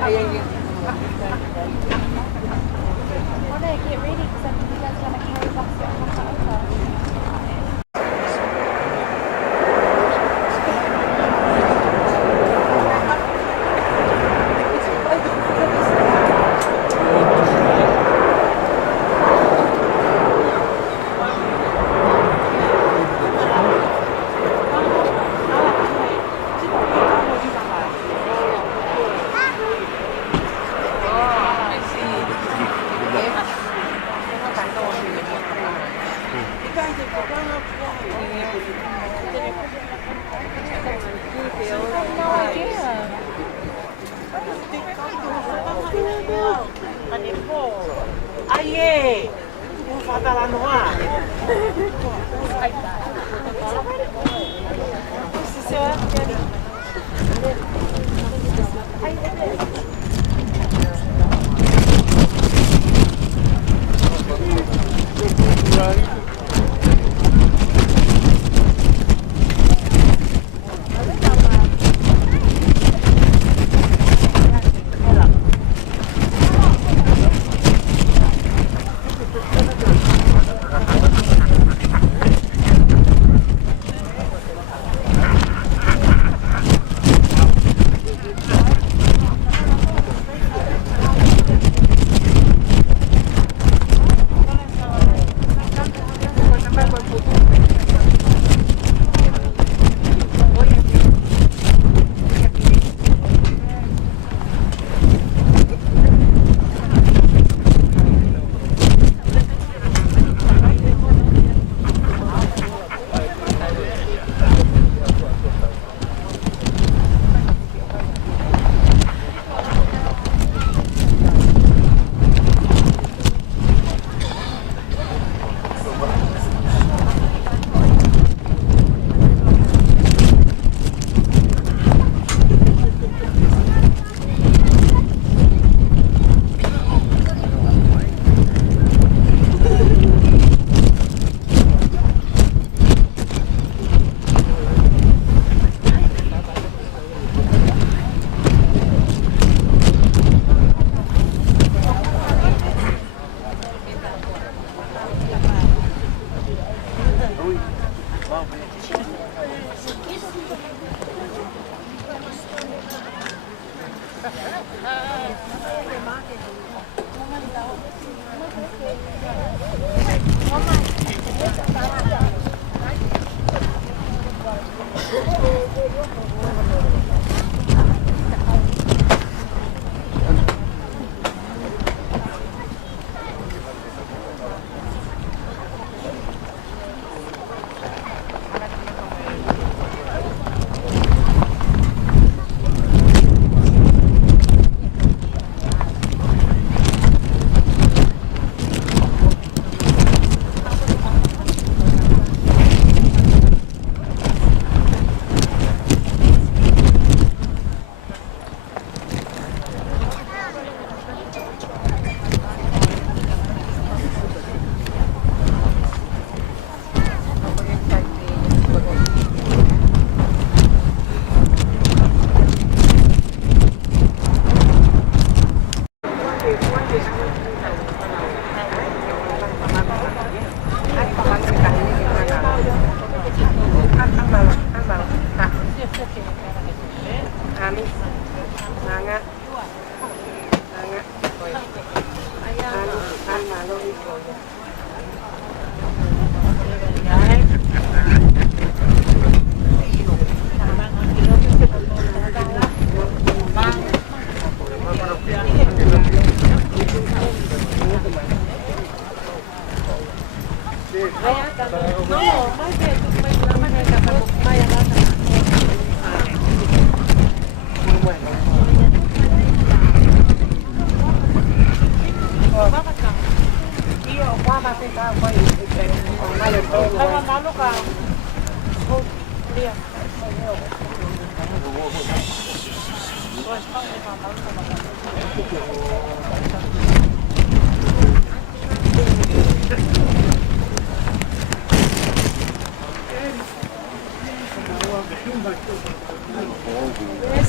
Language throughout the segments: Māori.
Want to get ready because I think you guys want to carry boxes out of the house.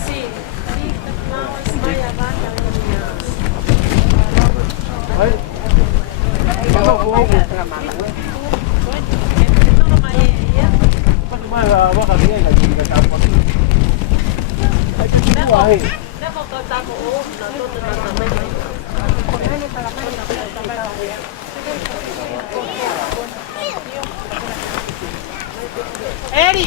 Sí, sí, no, es Vaka. Eri!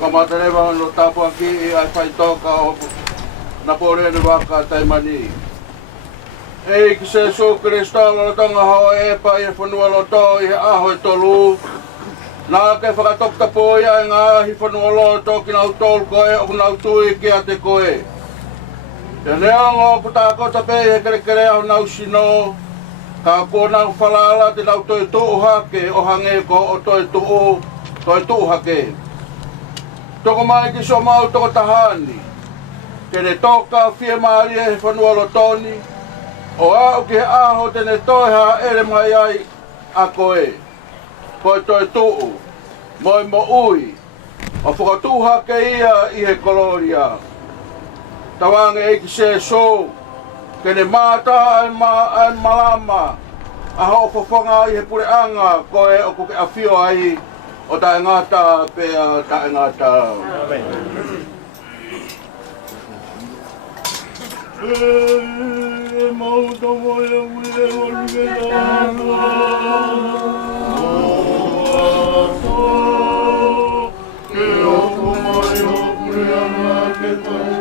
Kamatalewa no tapu aki ai Fai'aho o Napoleone Vaka Taimani. Ei ki se so kristalo tonga ho e pa e fonua lo to i aho e tolu. Na ke whakatokta po ia e ngā hi fonua lo to ki nau tolu koe o nau tui ki a te koe. Te leo ngō puta kota pe he kere kere au nau sino. Ka ko nau whalala te nau toi tuu hake o hange ko o toi tuu hake. Toko mai ki so mau toko tahani. Kene toka Fiema'u he whanua lotoni. O au ki he aho tene toi ha ere mai ai a koe. Koe toi tuu. Moi mo ui. O whakatuha ke ia I he koloria. Tawange eiki se so. Kene mata ai malama. Aha o whawhanga I he pureanga koe o kuke awhio ai o tae ngata pea tae ngata. Amen. Mauta moe ue olivera ke oku mai o pureanga ke tae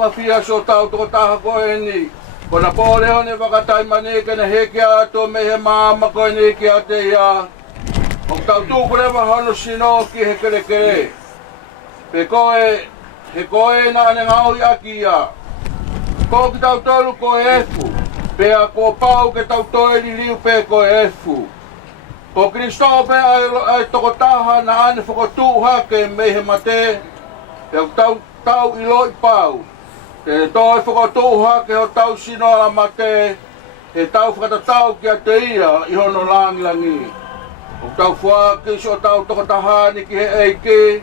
Mafia so tau toko taha koe ni. Ko Napoleone Vaka Taimani kena heke ato me he mama koe ni ki ate ia. O tau tūku rewa hono sino ki he kere kere. Pe koe, he koe na ane ngau I aki ia. Ko ki tau tolu koe efu. Pe a ko pau ke tau toe li liu pe koe efu. Ko Kristo pe ai toko taha na ane whakotu hake me he mate. Pe o tau iloi pau. Te toi whakatoha ke ho tau sino a mate, he tau whakatatau ki a te ia I hono langilangi. O tau whake so tau tokatahani ki he eike,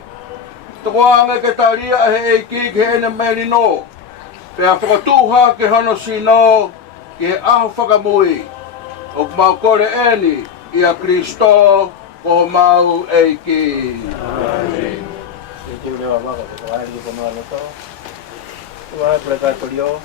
toko anga ke taria he eike ki he ene meni no. Pea whakatoha ke hono sino ki he aho whakamui. O mau kore eni I a Kristo ko mau eike. Amen. Wah, berkat beliau.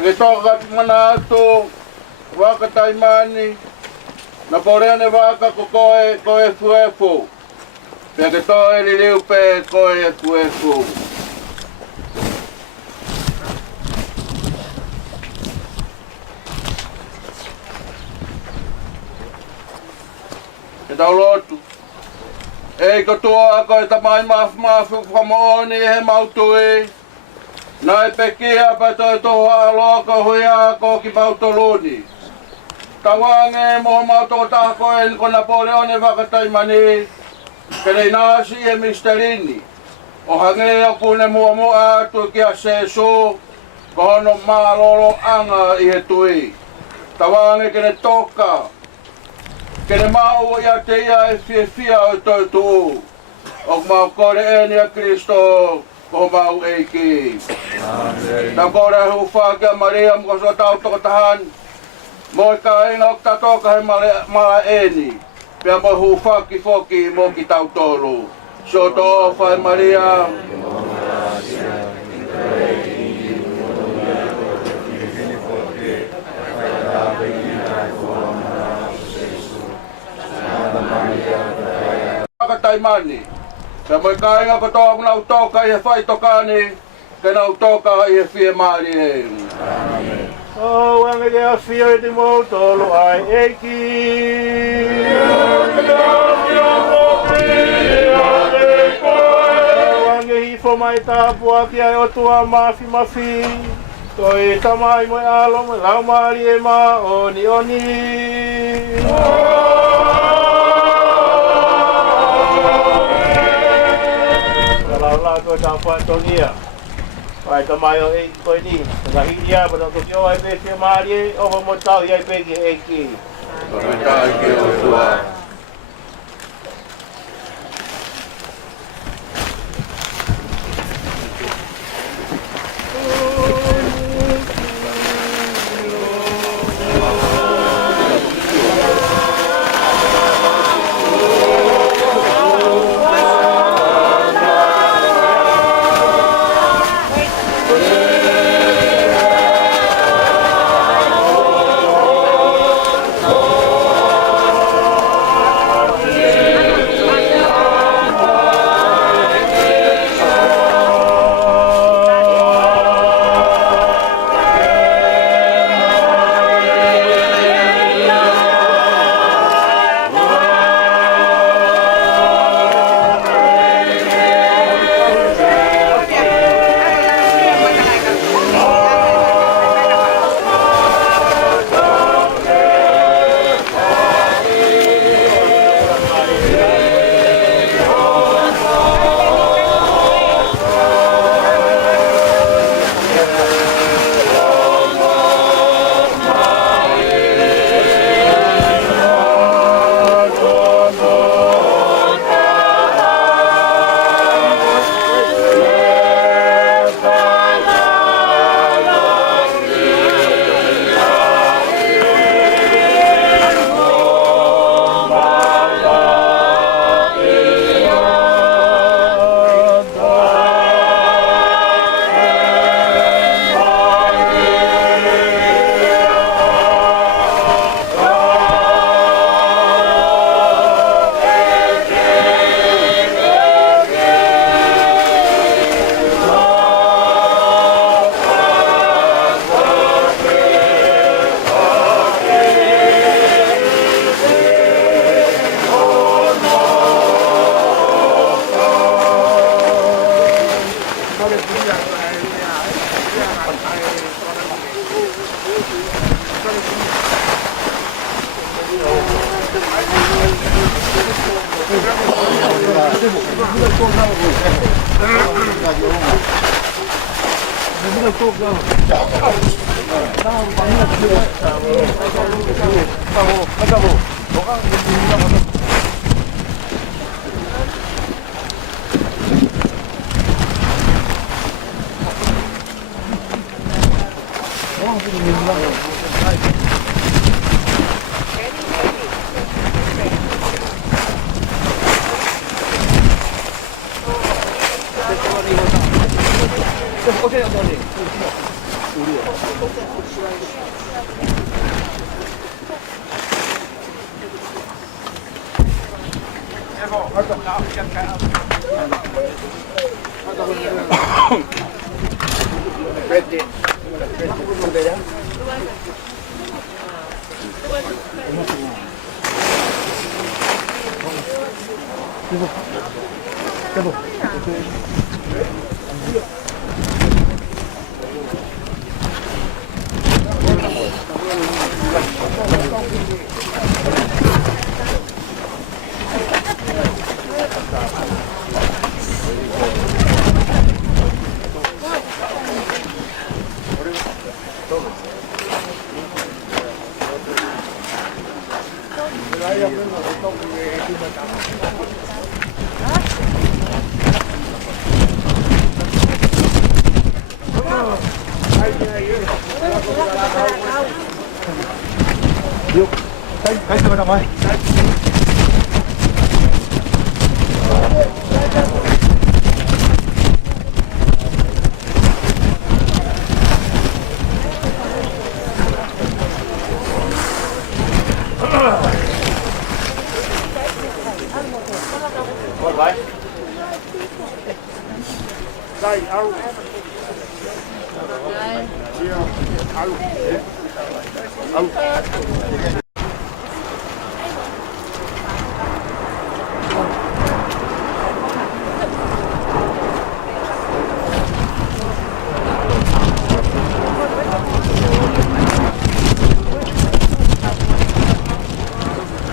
Sige tokat mana atu Vaka Taimani. Napoleone Vaka ko koe Fai'aho. Peke toe li liu pe koe Fai'aho. E tau lotu. Ei ko tua koe tamai maafu whamooni he mautui. Nai pekia pa toi toha aloka huia ko ki mautoluni. Tawange mo mauto tako en ko Napoleone Vaka Taimani. Kene nasi e misterini. O hange o pune mua tu ki a seso. Ko hono malolo anga i he tui. Tawange kene toka. Kene mau ia te ia e Fiema'u toi tu. O mau kore eni a Kristo. Ko mau eiki. Na kore hu whakia Maria mo so tau toko tahan. Mo ka inga o tatoka he mala eni. Pea mo hu whaki foki mo ki tau tolu. So to whai Maria. Vaka Taimani. Pea mo ka inga ko toa muna utoka i he whai tokani. Kena utoka i he Fiema'u he. O wange ke a fia te mo tolo ai eki. Wange hifo mai tāpua ki ai o tua mafi. Toi tamai mo alo mo lau mari e ma oni. Kalau ko tāpua tonia. Ai tamai o e koe ni, nga hiria pa nang tukio ai pe Fiema'u o mo tau i ai pe ki eki. Kami tahu ki o tua.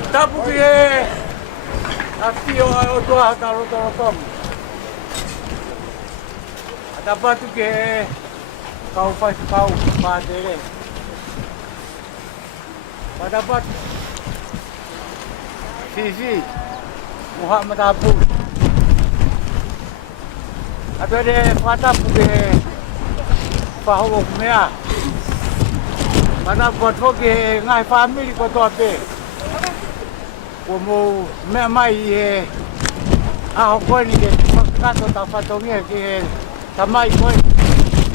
Tapu ke atio o toa taro. Dapat tu ke kau padere. Dapat sisi Muhammad Abu. Ada de fata ke Fai'aho mea. Mana buat ke ngai family ko to ape. Como me mai ko ni ke kato ta fatonge ke Tamai koi,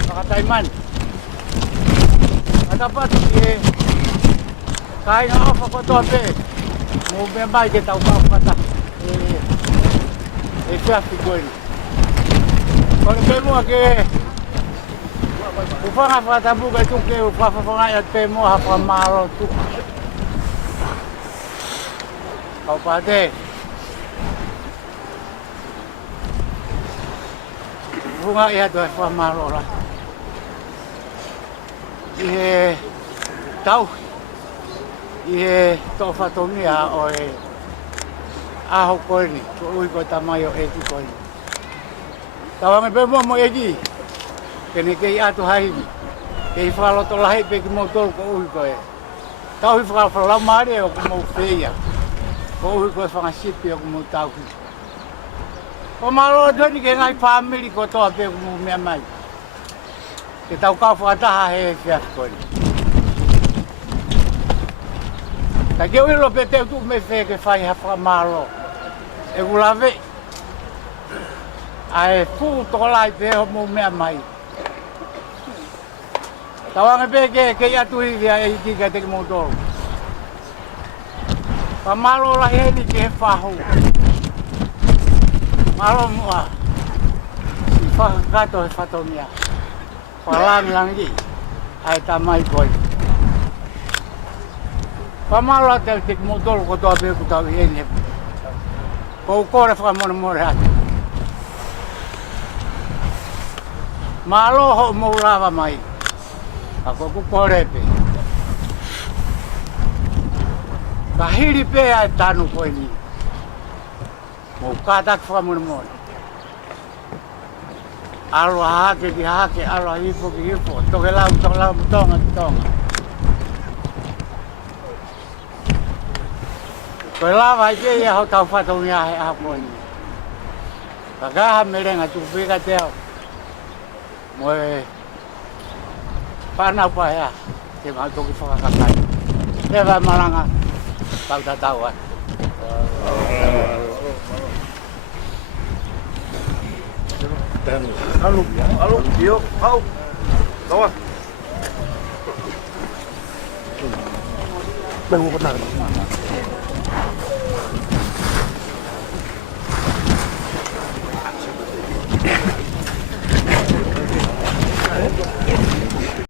Vaka Taimani. Dapat ke kai na apa ko to ape. Mo me mai ke tau ka pata. Fiafi koi. Kon ke mo ke upanga fata buka tu ke upanga ya pe mo ha maro tu. Kau pade. Bunga ia doa Fiema'u lah. Ie tau. Ie to fatomia o aho koi ni. Ui ko tamayo eti koi. Tawang be mo egi. Kene ke atu hai. Ke falo to lahi pe ki motor ko ui ko e. Tau hi fala mare o ko mo feia. Ko ui ko fanga sipi o ko mo tau. O malo doni ke ngai family ko to ape mo me mai. Ke tau ka fata ha he fias ko. Ta ke ui lo pete tu me fe ke fai ha fra malo. E gulave. Ai fu to lai pe mo me mai. Tawang pe ke ya tu hi ya ki ka te mo to. Pa malo la he ni ke Fai'aho. Malo mua, gato fatomia, falang lagi, ay tamay koi. Pamalo tel tik modal ko to abe ko tawi ene. Ko re fa mo hat. Malo ho mo lava mai. Ako ko re pe. Kahiri pe ay tanu ko ni. Mo katak fa mo. Alo hake, alo hipo, toke lau, tonga. Ko lava ke ia ho tau fa tau ia ha po ni. Kagaha merenga tu pika teo. Mo pana pa ya. Ke ma to ki fa kakai. Te va malanga. Tau tawa. Alo, yo, hau. Tawa. Bengu ko na.